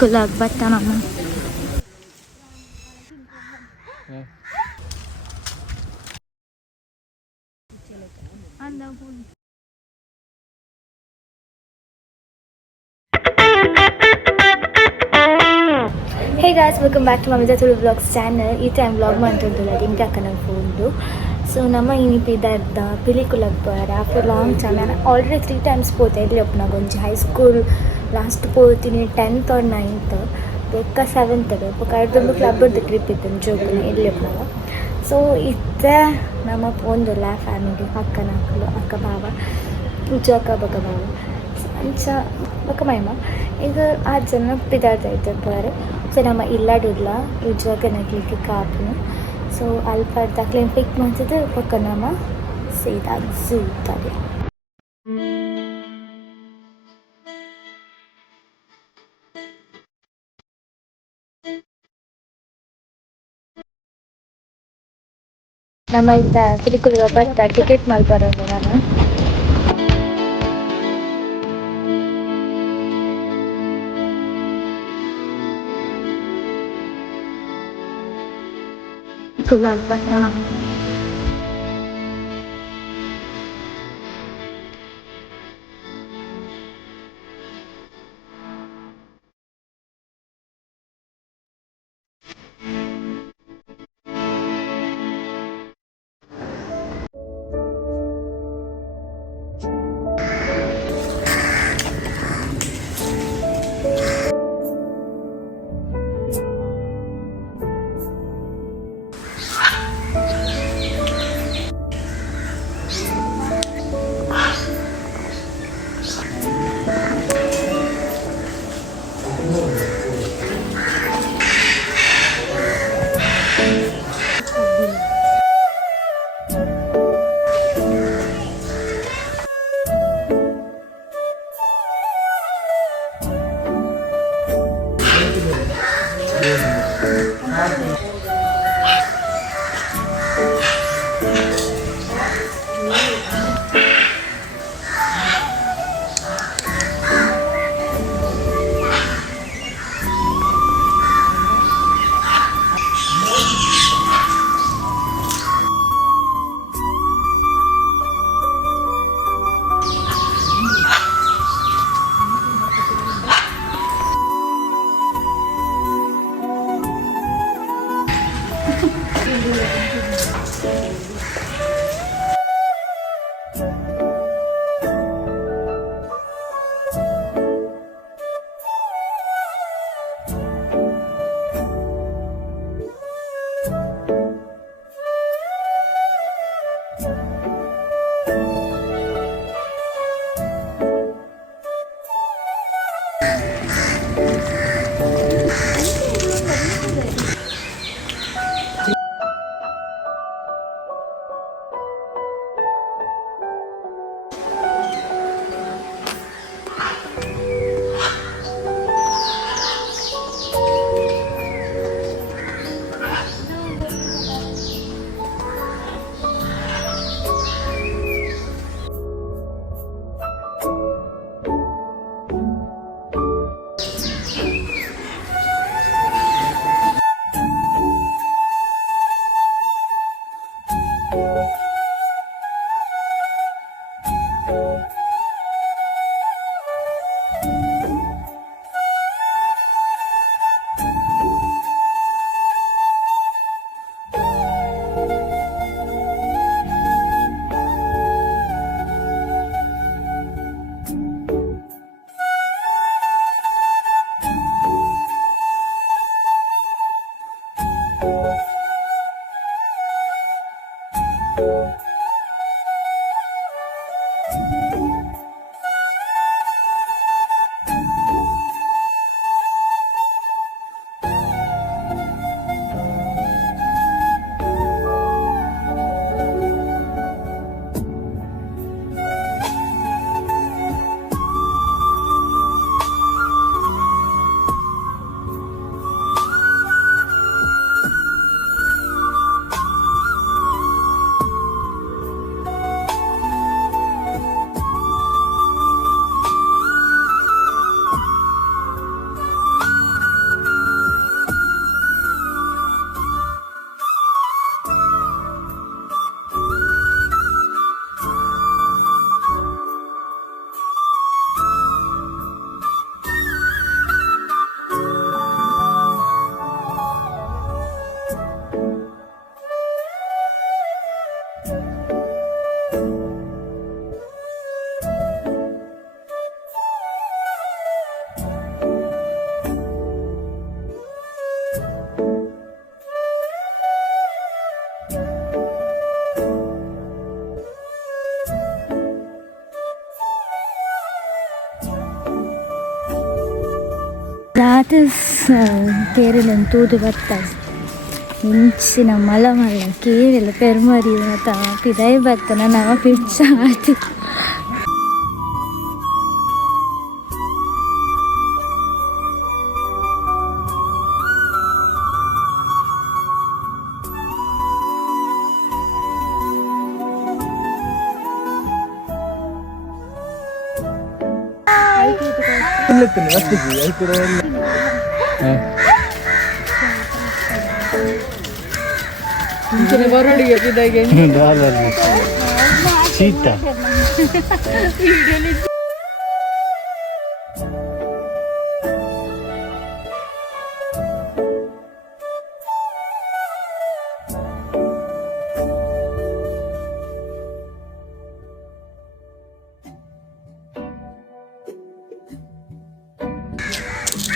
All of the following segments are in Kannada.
Pilikula ಬರ್ತಾನಮ್ಮ. Hey guys, welcome back to Mamiza Tulu Vlogs channel. This time vlog ಮಾಡ್ತಿದ್ದಲ್ಲ ಲಿಂಕ್ ಹಾಕೋಣ ಫೋನ್ದು. ಸೊ ನಮ್ಮ ಇನಿಪಿದ ಪಿಲಿಕುಲಕ್ಕೆ ಬರ ಆಫ್ಟರ್ ಲಾಂಗ್ ಟೈಮ್ ನಾನು ಆಲ್ರೆಡಿ 3 times పోతే ಇಲ್ಲಿ ಒಪ್ಪನಾಗ ಒಂಜಿ high school last పోತೀನಿ 10th or 9th ಬೆಕ್ಕ 7th ಕಳೆದೊಂದು ಕ್ಲಬ್ದು ಟ್ರಿಪ್ ಇತ್ತು ಜೋಗುನ ಇಲ್ಲಿ ಒಪ್ಪನಾಗ. ಸೊ ಇತ್ತೆ ನಮ್ಮ ಪೋಂದುಲ್ಲ ಫ್ಯಾಮಿಲಿ ಅಕ್ಕನ ಮಕ್ಕಳು ಅಕ್ಕ ಬಾವ ಉಜ್ಜಕ್ಕ ಬಕ್ಕ ಬಾವ ಅಂಚ ಬಕ್ಕ ಮೈಮ ಈಗ 6 ಜನ ಪಿದಾರ್ಥ ಐತೆ ಬರ. ಸೊ ನಮ್ಮ ಇಲ್ಲಾಡುಲ್ಲ ಉಜ್ಜಕ್ಕ ನಗ್ಲಿಕ್ಕೆ ಕಾಪುನು. ಸೊ ಅಲ್ಪ ಕ್ಲೀನ್ ಪಿಕ್ ಮಾಡ್ತಿದ್ದು ಪಕ್ಕ ನಮ್ಮ ಸೀದಾ ಝೂ ತಾಗೆ ನಮ್ಮ ಇದ್ದ ಪಿಲಿಕುಲಿಗೆ ಬರ್ತಾ ಟಿಕೆಟ್ ಮಾಡ್ಬಾರದು ನಾನು ಕೇರಳ ತೂದು ಬರ್ತಾರೆ ಇಂಚಿನ ಮಲ ಕೇರಳ ಪೆರ್ಮರಿ ಅಥವಾ ಪಿದಾಯಿ ಬರ್ತಾನೆ ನಾವು ಪಿಚ್ಚ ಆಯ್ತು. ಶೀತ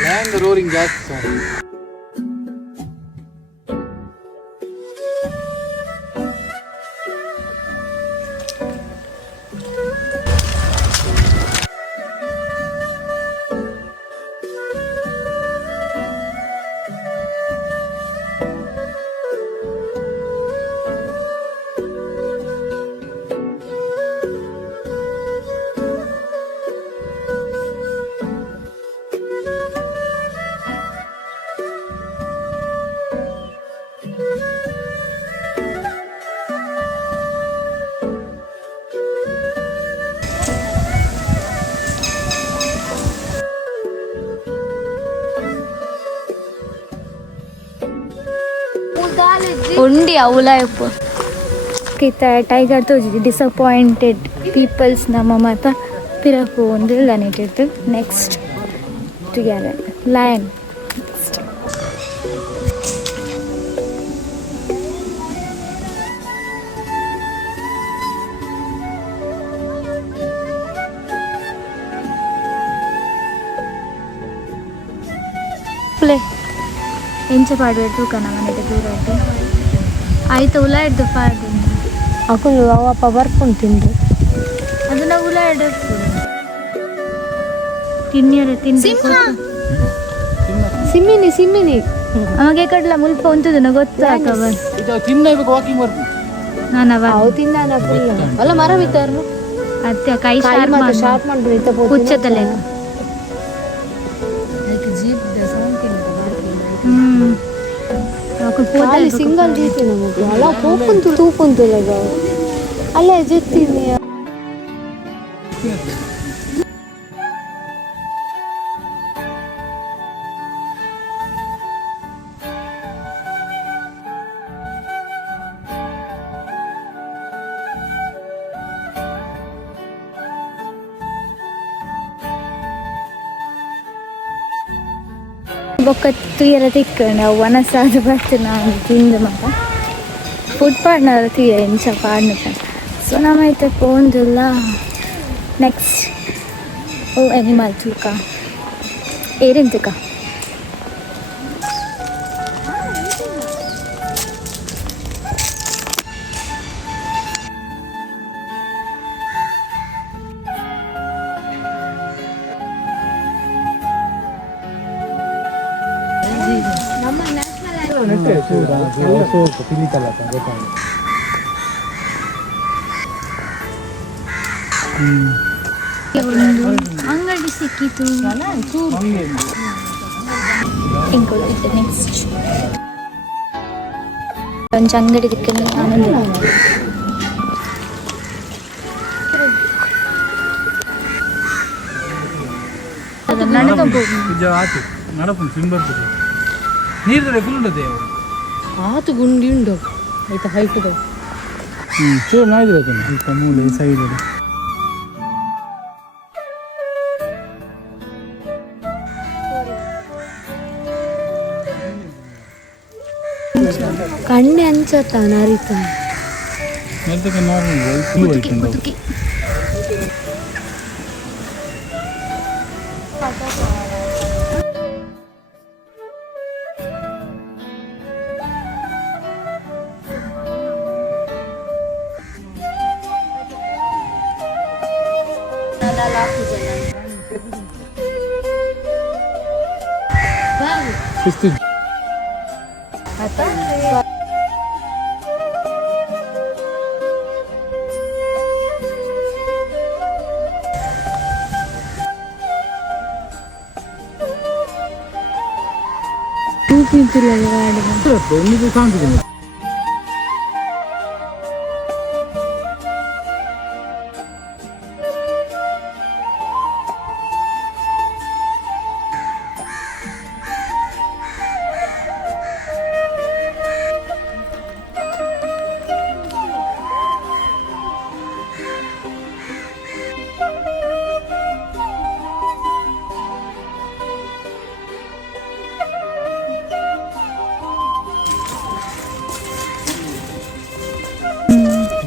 land roaring gas song. ಉಂಡಿ ಅವಲ ಟೈಗರ್ ತೋಜಿ ಡಿಸಪಾಯಿಂಟೆಡ್ ಪೀಪಲ್ಸ್ ನಮ್ಮ ಮಾತ ಪಿರಕು ಒಂದು ಲನಿಟ್ಟಿತ್ತು. ನೆಕ್ಸ್ಟ್ ಟುಗೆದರ್ ಲಯನ್ ಪ್ಲೇ ಎಂಚ ಪಾಡ್ಬೇಡ್ತು ಕಣ ಮನೆಗೆ ದೂರದ್ದು ಆಯ್ತು ಉಲಾಡ್ದು ಪಾಡ್ದು ಅಕುಲು ಅವಪ್ಪ ಬರ್ಕೊಂಡು ತಿಂದು ಅದನ್ನ ಉಲಾಡ್ ತಿನ್ನಿಯರೆ ತಿನ್ಬೇಕು ಸಿಮ್ಮಿನಿ ಸಿಮ್ಮಿನಿ ಅಮಗೆ ಕಡ್ಲ ಮುಲ್ಪ ಉಂಟದನ್ನ ಗೊತ್ತಾಗವ ನಾನವ ಅವು ತಿನ್ನಾನ ಅಲ್ಲ ಮರ ಬಿತ್ತಾರು ಅತ್ತೆ ಕೈ ಶಾರ್ಪ್ ಮಾಡ್ಬಿಡಿ ಹುಚ್ಚತಲೆ ಸಿಂಗಲ್ ರೀತಿ ನಮಗೆ ಅಲ್ಲ ತೂಪುಂತು ತೂಪುಂತು ಅಲ್ಲ ಜೆತ್ತೀನಿ ಬೊಕ್ಕ ತುಯ್ಯರ ತಿಕ್ಕಂಡು ಅವು ಒನಸಾದ ಬರ್ತು ನಾವು ತಿಂದು ಮಗ ಫುಡ್ ಪಾಡ್ನರ ತುಯ್ಯ ಎಂಚ ಪಾಡ್ನ ಸೊ ನಮ್ಮೈತೆ ಪೋಂದುಲ್ಲ. ನೆಕ್ಸ್ಟ್ ಓ ಎನಿಮಲ್ ತುಕ ಏರಿನ ತುಕ ಅಂಗಡಿ ಸಿಕ್ಕಿತು. ನೆಕ್ಸ್ಟ್ ಒಂದು ಅಂಗಡಿ ದಿಕ್ಕಲ್ಲಿ ಆನಂದ ಆತು ಗುಂಡಿ ಉಂಡು ಆಯ್ತಾ ಹೈಟು ಚೂರು ಮಾಡಿದ್ರೆ ಮೂಲೆ ಸೈಡ್ ಕಣ್ಣೆ ಅಂಚತ್ತ ನರಿತ 5th Atau pintu lagi ada. Ini tuh sampai gini.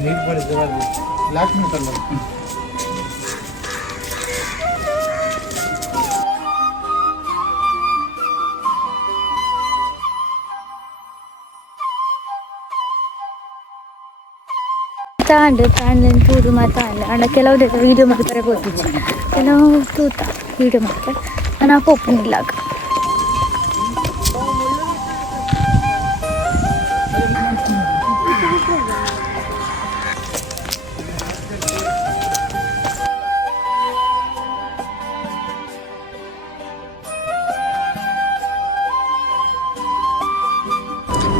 ನೀರು ಬಡಿದ್ರೆ ಲಾಕ್ ಮೀಟರ್ ತಾಂಡು ತಾಂಡ್ ತೂದು ಮಾತಾಡಲ್ಲ ಅಣ್ಣ ಕೆಲವು ವೀಡಿಯೋ ಮಾಡ್ತಾರೆ ಗೊತ್ತಿಚ್ಚು ಕೆಲವು ತೂತ ವೀಡಿಯೋ ಮಾಡ್ತಾರೆ ನಾನು ಒಪ್ಪನಿಲ್ಲ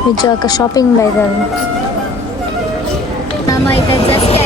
ನಿಜವಾಗ ಶಾಪಿಂಗ್ ಇದ್ದಾವೆ ನಮ್ಮ ಈಗ ಜಸ್ಟ್